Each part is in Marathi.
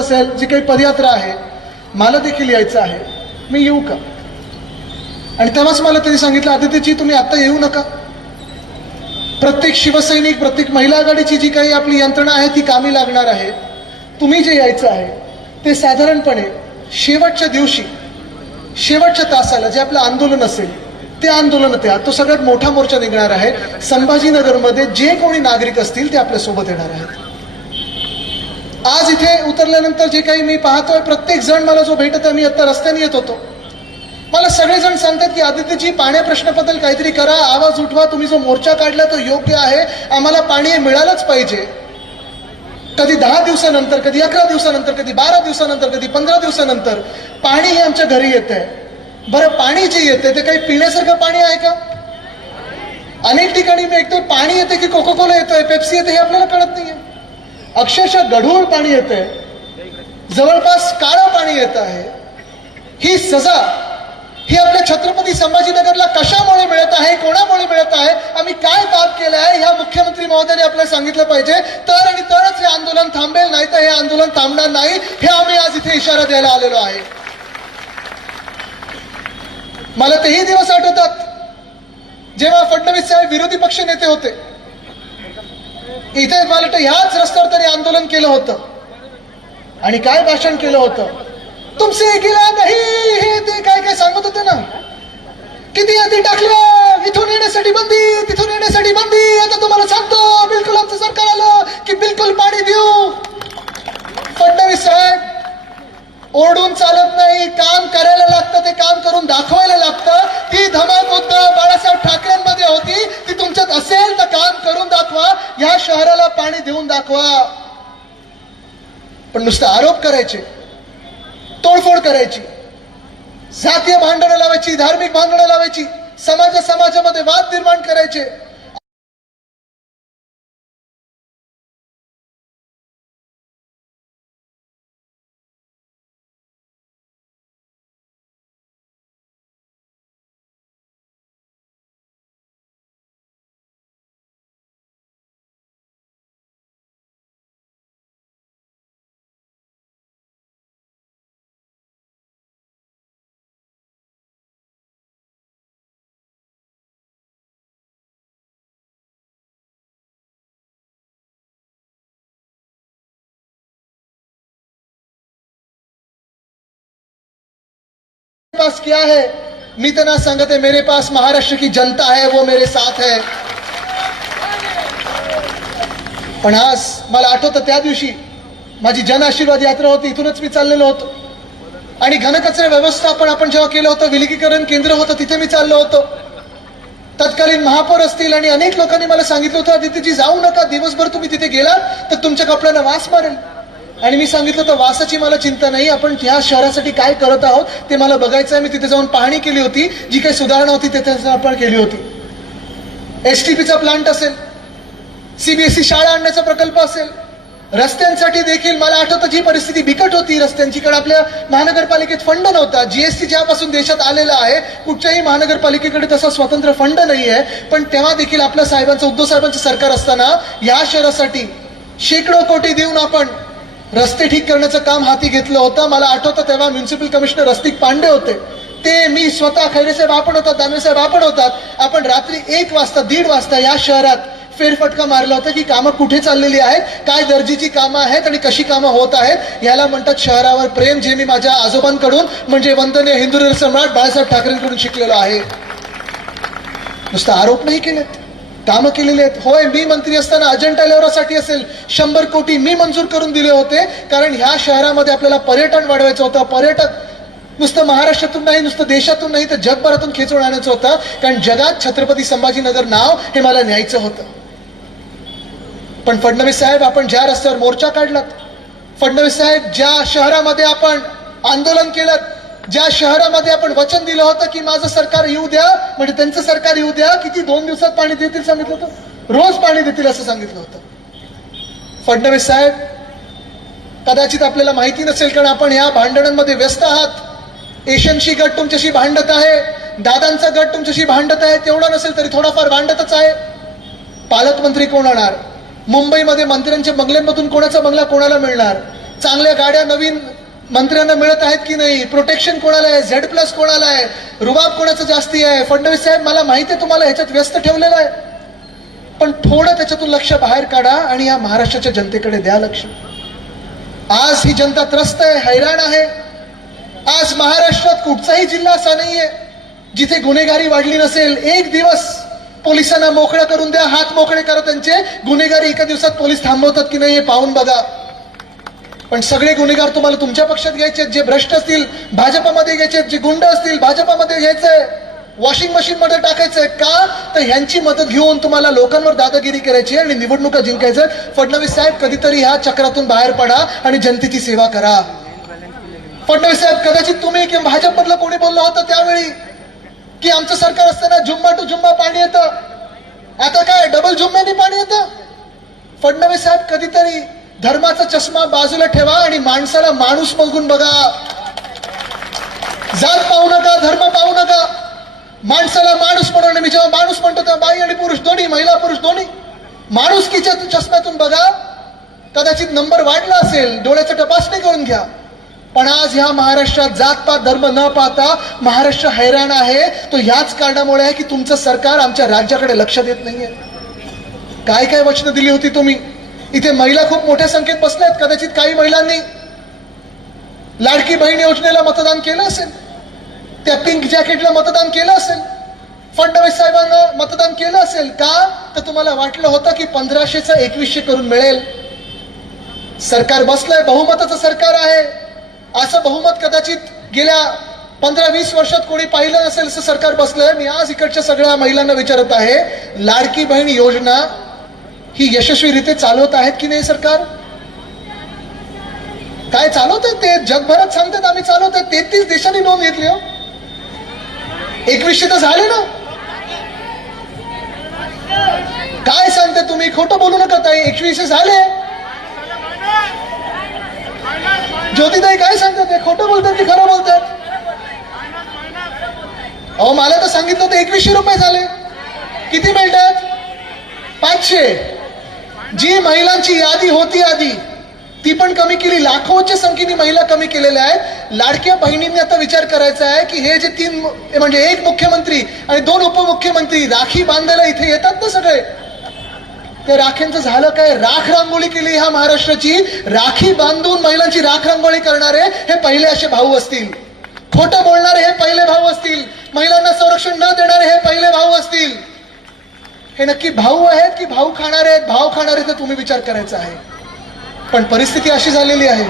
असेल जी काही पदयात्रा आहे मला देखील यायचं आहे मी येऊ का आणि तेव्हाच मला त्यांनी सांगितलं आदित्यजी तुम्ही आता येऊ नका प्रत्येक शिवसैनिक प्रत्येक महिला आघाडीची जी काही आपली यंत्रणा आहे ती कामी लागणार आहे तुम्ही जे यायचं आहे ते साधारणपणे शेवटच्या दिवशी शेवटच्या तासाला जे आपलं आंदोलन असेल ते आंदोलन त्या तो सगळ्यात मोठा मोर्चा निघणार आहे संभाजीनगरमध्ये जे कोणी नागरिक असतील ते आपल्यासोबत येणार आहेत आज इथे उतरल्यानंतर जे काही मी पाहतोय प्रत्येक जण मला जो भेटत आहे मी आता रस्त्याने येत होतो मला सगळेजण सांगतात की आदित्यजी पाण्या प्रश्नाबद्दल काहीतरी करा आवाज उठवा तुम्ही जो मोर्चा काढला तो योग्य आहे आम्हाला पाणी मिळालंच पाहिजे कधी दहा दिवसानंतर कधी अकरा दिवसानंतर कधी बारा दिवसानंतर कधी पंधरा दिवसानंतर पाणी हे आमच्या घरी येत आहे बरं पाणी जे येते ते काही पिण्यासारखं पाणी आहे का अनेक ठिकाणी मी ऐकतोय पाणी येते की कोको कोला येतोय पेप्सी येते हे आपल्याला कळत नाहीये अक्षरशः गढूळ पाणी येत आहे जवळपास काळं पाणी येत आहे ही सजा ही आपल्या छत्रपती संभाजीनगरला कशामुळे मिळत आहे कोणामुळे मिळत आहे आम्ही काय पाप केलं आहे ह्या मुख्यमंत्री महोदयाने आपल्याला सांगितलं पाहिजे तर आणि तरच हे आंदोलन थांबेल नाही तर हे आंदोलन थांबणार नाही हे आम्ही आज इथे इशारा द्यायला आलेलो आहे मला तेही दिवस आठवतात जेव्हा फडणवीस साहेब विरोधी पक्ष नेते होते इथे बालट ह्याच रस्त्यावर त्यांनी आंदोलन केलं होतं आणि काय भाषण केलं होतं तुमसे गिला नाही हे ते काय काय सांगत होते ना किती आधी टाकलं इथून येण्यासाठी बंदी तिथून देऊन दाखवा पण नुसतं आरोप करायचे तोडफोड करायची जातीय भांडणं लावायची धार्मिक भांडणं लावायची समाज समाजामध्ये वाद निर्माण करायचे पास क्या है मी संगत सांगत आहे मेरे पास महाराष्ट्र की जनता है वो मेरे साथ है पण आज मला आठवतं त्या दिवशी माझी आशीर्वाद यात्रा होती इथूनच मी चाललेलो होतो आणि घनकचरा व्यवस्थापन आपण जेव्हा केलं होतं विलगीकरण केंद्र होतं तिथे मी चाललो होतो तत्कालीन महापौर असतील आणि अनेक लोकांनी मला सांगितलं होतं तिथे जी जाऊ नका दिवसभर तुम्ही तिथे गेलात तर तुमच्या कपड्यांना वास मारेल आणि मी सांगितलं तर वासाची मला चिंता नाही आपण त्या शहरासाठी काय करत आहोत ते मला बघायचं आहे मी तिथे जाऊन पाहणी केली होती जी काही सुधारणा होती तिथे आपण केली होती एस टी पीचा प्लांट असेल सीबीएसई शाळा आणण्याचा प्रकल्प असेल रस्त्यांसाठी देखील मला आठवतं जी परिस्थिती बिकट होती रस्त्यांची कारण आपल्या महानगरपालिकेत फंड नव्हता जीएसटी ज्यापासून देशात आलेला आहे कुठच्याही महानगरपालिकेकडे तसा स्वतंत्र फंड नाही आहे पण तेव्हा देखील आपल्या साहेबांचं उद्धव साहेबांचं सरकार असताना या शहरासाठी शेकडो कोटी देऊन आपण रस्ते ठीक करण्याचं काम हाती घेतलं होतं मला आठवतं तेव्हा म्युन्सिपल कमिशनर रस्तिक पांडे होते ते मी स्वतः खैरेसाहेब आपण होतात दानवेसाहेब आपण होतात आपण रात्री एक वाजता दीड वाजता या शहरात फेरफटका मारला होता की कामं कुठे चाललेली आहेत काय दर्जेची कामं आहेत आणि कशी कामं होत आहेत याला म्हणतात शहरावर प्रेम जे मी माझ्या आजोबांकडून म्हणजे वंदने हिंदू सम्राट बाळासाहेब ठाकरेंकडून शिकलेलो आहे नुसतं आरोप नाही केलेत कामं केलेली आहेत होय मी मंत्री असताना अजिंठा लेवरासाठी असेल शंभर कोटी मी मंजूर करून दिले होते कारण ह्या शहरामध्ये आपल्याला पर्यटन वाढवायचं होतं पर्यटक नुसतं महाराष्ट्रातून नाही नुसतं देशातून नाही तर जगभरातून खेचून आणायचं होतं कारण जगात छत्रपती संभाजीनगर नाव हे मला न्यायचं होतं पण फडणवीस साहेब आपण ज्या रस्त्यावर मोर्चा काढलात फडणवीस साहेब ज्या शहरामध्ये आपण आंदोलन केलं ज्या शहरामध्ये आपण वचन दिलं होतं की माझं सरकार येऊ द्या म्हणजे त्यांचं सरकार येऊ द्या किती दोन दिवसात पाणी देतील सांगितलं होतं रोज पाणी देतील असं सांगितलं होतं फडणवीस साहेब कदाचित आपल्याला माहिती नसेल कारण आपण या भांडणांमध्ये व्यस्त आहात एशियनशी गट तुमच्याशी भांडत आहे दादांचा गट तुमच्याशी भांडत आहे तेवढा नसेल तरी थोडाफार भांडतच आहे पालकमंत्री कोण होणार मुंबईमध्ये मंत्र्यांच्या बंगल्यांमधून कोणाचा बंगला कोणाला मिळणार चांगल्या गाड्या नवीन मंत्र्यांना मिळत आहेत की नाही प्रोटेक्शन कोणाला आहे झेड प्लस कोणाला आहे रुबाब कोणाचं जास्ती आहे फडणवीस साहेब मला माहिती आहे तुम्हाला ह्याच्यात व्यस्त ठेवलेलं आहे पण थोडं त्याच्यातून लक्ष बाहेर काढा आणि या महाराष्ट्राच्या जनतेकडे द्या लक्ष आज ही जनता त्रस्त आहे हैराण आहे आज महाराष्ट्रात कुठचाही जिल्हा असा नाहीये जिथे गुन्हेगारी वाढली नसेल एक दिवस पोलिसांना मोकळा करून द्या हात मोकळे करा त्यांचे गुन्हेगारी एका दिवसात पोलीस थांबवतात की नाही हे पाहून बघा पण सगळे गुन्हेगार तुम्हाला तुमच्या पक्षात घ्यायचे जे भ्रष्ट असतील भाजपामध्ये घ्यायचे जे गुंड असतील भाजपामध्ये घ्यायचंय वॉशिंग मशीन मध्ये टाकायचंय का तर ह्यांची मदत घेऊन तुम्हाला लोकांवर दादागिरी करायची आणि निवडणुका जिंकायचं फडणवीस साहेब कधीतरी ह्या चक्रातून बाहेर पडा आणि जनतेची सेवा करा फडणवीस साहेब कदाचित तुम्ही किंवा भाजपमधलं कोणी बोललो होतं त्यावेळी की आमचं सरकार असताना झुम्मा टू झुम्बा पाणी येतं आता काय डबल झुंब्यानी पाणी येतं फडणवीस साहेब कधीतरी धर्माचा चष्मा बाजूला ठेवा आणि माणसाला माणूस बघून बघा जात पाहू नका धर्म पाहू नका माणसाला माणूस म्हणून मी जेव्हा माणूस म्हणतो तेव्हा बाई आणि पुरुष दोन्ही महिला पुरुष दोन्ही माणुसकीच्या चष्म्यातून बघा कदाचित नंबर वाढला असेल डोळ्याचं तपासणी करून घ्या पण आज ह्या महाराष्ट्रात जात पा धर्म न पाहता महाराष्ट्र हैराण आहे तो ह्याच कारणामुळे आहे की तुमचं सरकार आमच्या राज्याकडे लक्ष देत नाहीये काय काय वचनं दिली होती तुम्ही इथे महिला खूप मोठ्या संख्येत बसल्या आहेत कदाचित काही महिलांनी लाडकी बहीण योजनेला मतदान केलं असेल त्या पिंक जॅकेटला मतदान केलं असेल फडणवीस साहेबांना मतदान केलं असेल का तर तुम्हाला वाटलं होतं की पंधराशेचं एकवीसशे करून मिळेल सरकार बसलंय बहुमताचं सरकार आहे असं बहुमत कदाचित गेल्या पंधरा वीस वर्षात कोणी पाहिलं नसेल असं सरकार बसलंय मी आज इकडच्या सगळ्या महिलांना विचारत आहे लाडकी बहीण योजना ही यशस्वीरित्या चालवत आहेत की नाही सरकार काय चालवत ते जगभरात सांगतात आम्ही चालवत तेहतीस देशांनी नोंद घेतली हो एकवीसशे तर झाले ना काय सांगते तुम्ही खोटं बोलू नका ताई एकवीसशे झाले ज्योतिताई काय सांगतात ते खोटं बोलतात की खरं बोलतात अहो मला तर सांगितलं होतं एकवीसशे रुपये झाले किती मिळतात पाचशे जी महिलांची यादी होती आधी ती पण कमी केली लाखोच्या संख्येने महिला कमी केलेल्या आहेत लाडक्या बहिणींनी आता विचार करायचा आहे की हे जे तीन म्हणजे एक मुख्यमंत्री आणि दोन उपमुख्यमंत्री राखी बांधायला इथे येतात ना सगळे ते राखींचं झालं काय राख रांगोळी केली ह्या महाराष्ट्राची राखी बांधून महिलांची राख रांगोळी करणारे हे पहिले असे भाऊ असतील खोटं बोलणारे हे पहिले भाऊ असतील महिलांना संरक्षण न देणारे हे पहिले भाऊ असतील हे नक्की भाऊ आहेत की भाऊ खाणारे आहेत भाव खाणारे तर तुम्ही विचार करायचा आहे पण परिस्थिती अशी झालेली आहे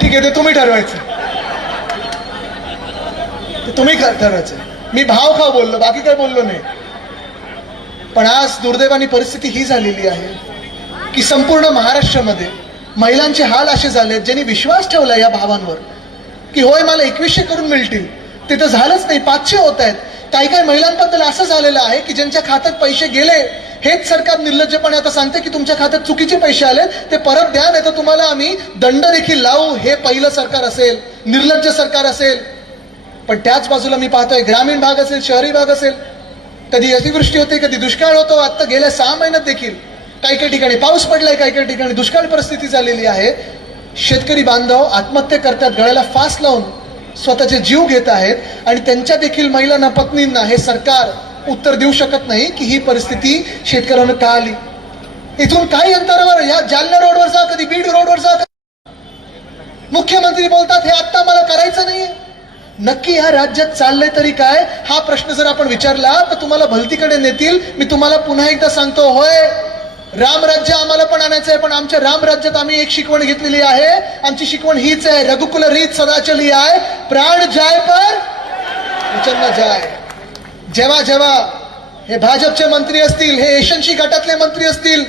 ठीक आहे ते तुम्ही ठरवायचं ते तुम्ही ठरवायचं मी भाव खाऊ बोललो बाकी काय बोललो नाही पण आज दुर्दैवानी परिस्थिती ही झालेली आहे की संपूर्ण महाराष्ट्रामध्ये महिलांचे हाल असे झालेत ज्यांनी विश्वास ठेवला या भावांवर की होय मला एकवीसशे करून मिळतील ते तर झालंच नाही पाचशे होत आहेत काही काही महिलांबद्दल असं झालेलं आहे की ज्यांच्या खात्यात पैसे गेले हेच सरकार निर्लज्जपणे आता सांगते की तुमच्या खात्यात चुकीचे पैसे आले ते परत द्या नाही तर तुम्हाला आम्ही दंड देखील लावू हे पहिलं सरकार असेल निर्लज्ज सरकार असेल पण त्याच बाजूला मी पाहतोय ग्रामीण भाग असेल शहरी भाग असेल कधी अतिवृष्टी होते कधी दुष्काळ होतो आता गेल्या सहा महिन्यात देखील काही काही ठिकाणी पाऊस पडलाय काही काही ठिकाणी दुष्काळ परिस्थिती झालेली आहे शेतकरी बांधव आत्महत्या करतात गळ्याला फास लावून स्वतःचे जीव घेत आहेत आणि त्यांच्या देखील महिलांना पत्नींना हे सरकार उत्तर देऊ शकत नाही की ही परिस्थिती शेतकऱ्यांना का आली इथून काही अंतरावर या जालना रोडवर जा कधी बीड रोडवर जा मुख्यमंत्री बोलतात हे आत्ता मला करायचं नाही नक्की ह्या राज्यात चाललंय तरी काय हा प्रश्न जर आपण विचारला तर तुम्हाला भलतीकडे नेतील मी तुम्हाला पुन्हा एकदा सांगतो होय रामराज्य आम्हाला पण आणायचं आहे पण आमच्या रामराज्यात आम्ही एक शिकवण घेतलेली आहे आमची शिकवण हीच आहे रघुकुल रीत सदाचली आहे प्राण जाय पर जाय जेव्हा जेव्हा हे भाजपचे मंत्री असतील हे एशनशी गटातले मंत्री असतील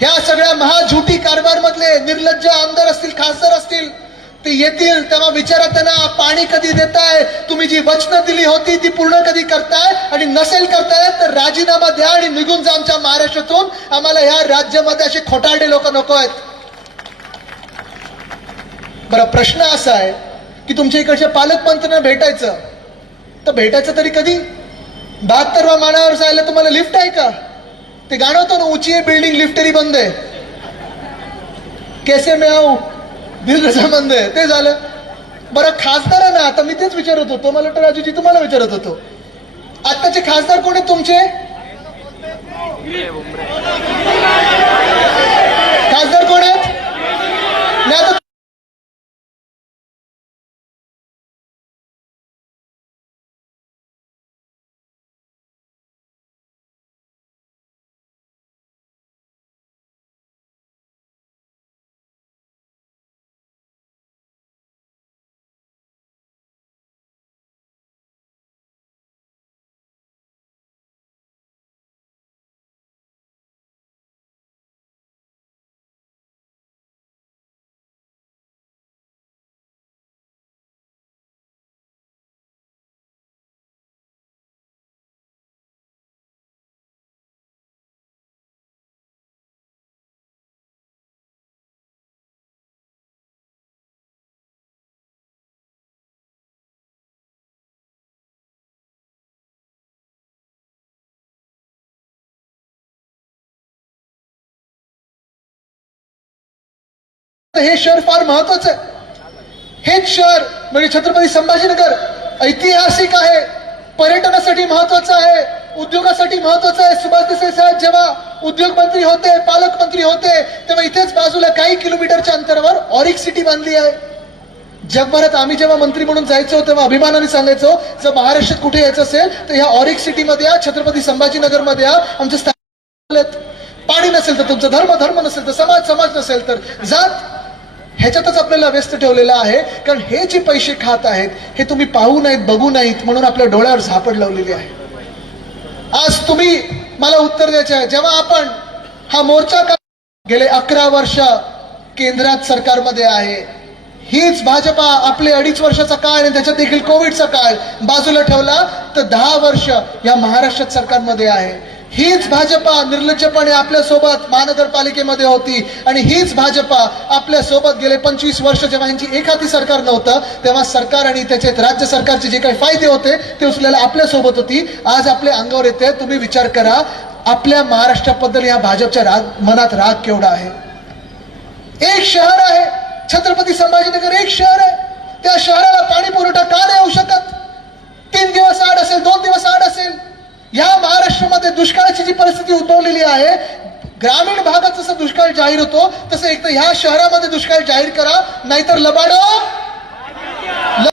ह्या सगळ्या महाझुटी मधले निर्लज्ज आमदार असतील खासदार असतील ते येतील तेव्हा विचारा पाणी कधी देताय तुम्ही जी वचन दिली होती ती पूर्ण कधी करताय आणि नसेल करताय तर राजीनामा द्या आणि निघून जा आमच्या महाराष्ट्रातून आम्हाला ह्या राज्यामध्ये असे खोटारडे लोक नको आहेत बरं प्रश्न असा आहे की तुमच्या इकडच्या पालकमंत्र्यांना भेटायचं तर भेटायचं तरी कधी बहात्तरवा मानावर जायला तुम्हाला लिफ्ट आहे का ते गाणं ना उची बिल्डिंग लिफ्टरी बंद आहे कैसे में दीर्घ संबंध आहे ते झालं बरं खासदार आहे ना आता मी तेच विचारत होतो मला वाटतं राजूजी तुम्हाला विचारत होतो आत्ताचे खासदार कोण आहेत तुमचे खासदार कोण आहेत हे शहर फार महत्वाचं आहे हेच शहर म्हणजे छत्रपती संभाजीनगर ऐतिहासिक आहे पर्यटनासाठी महत्वाचं आहे उद्योगासाठी महत्वाचं आहे सुभाष देसाई साहेब जेव्हा मंत्री होते पालकमंत्री होते तेव्हा इथेच बाजूला काही किलोमीटरच्या अंतरावर ऑरिक सिटी बांधली आहे जगभरात आम्ही जेव्हा मंत्री म्हणून जायचो तेव्हा अभिमानाने सांगायचो जर महाराष्ट्रात कुठे यायचं असेल तर ह्या ऑरिक सिटीमध्ये या छत्रपती संभाजीनगर मध्ये या आमच्या पाणी नसेल तर तुमचा धर्म धर्म नसेल तर समाज समाज नसेल तर जात ह्याच्यातच आपल्याला व्यस्त ठेवलेलं आहे कारण हे जे पैसे खात आहेत हे तुम्ही पाहू नाहीत बघू नाहीत म्हणून आपल्या डोळ्यावर झापड लावलेली आहे आज तुम्ही मला उत्तर द्यायचं आहे जेव्हा आपण हा मोर्चा का गेले अकरा वर्ष केंद्रात सरकारमध्ये आहे हीच भाजपा आपले अडीच वर्षाचा काळ आणि त्याच्यात देखील कोविडचा काळ बाजूला ठेवला तर दहा वर्ष या महाराष्ट्रात सरकारमध्ये आहे हीच भाजपा निर्लज्जपणे आपल्यासोबत महानगरपालिकेमध्ये होती आणि हीच भाजपा आपल्या सोबत गेले पंचवीस वर्ष जेव्हा यांची एखादी सरकार नव्हतं तेव्हा सरकार आणि त्याचे राज्य सरकारचे जे काही फायदे होते ते आपल्या आपल्यासोबत होती आज आपल्या अंगावर येते तुम्ही विचार करा आपल्या महाराष्ट्राबद्दल या भाजपच्या राग मनात राग केवढा आहे एक शहर आहे छत्रपती संभाजीनगर एक शहर आहे त्या शहराला पाणी पुरवठा का नाही होऊ शकत तीन दिवस आड असेल दोन दिवस आड असेल या महाराष्ट्रामध्ये दुष्काळाची जी परिस्थिती उद्भवलेली आहे ग्रामीण भागात जसं दुष्काळ जाहीर होतो तसं एक तर ह्या शहरामध्ये दुष्काळ जाहीर करा नाहीतर लबाडो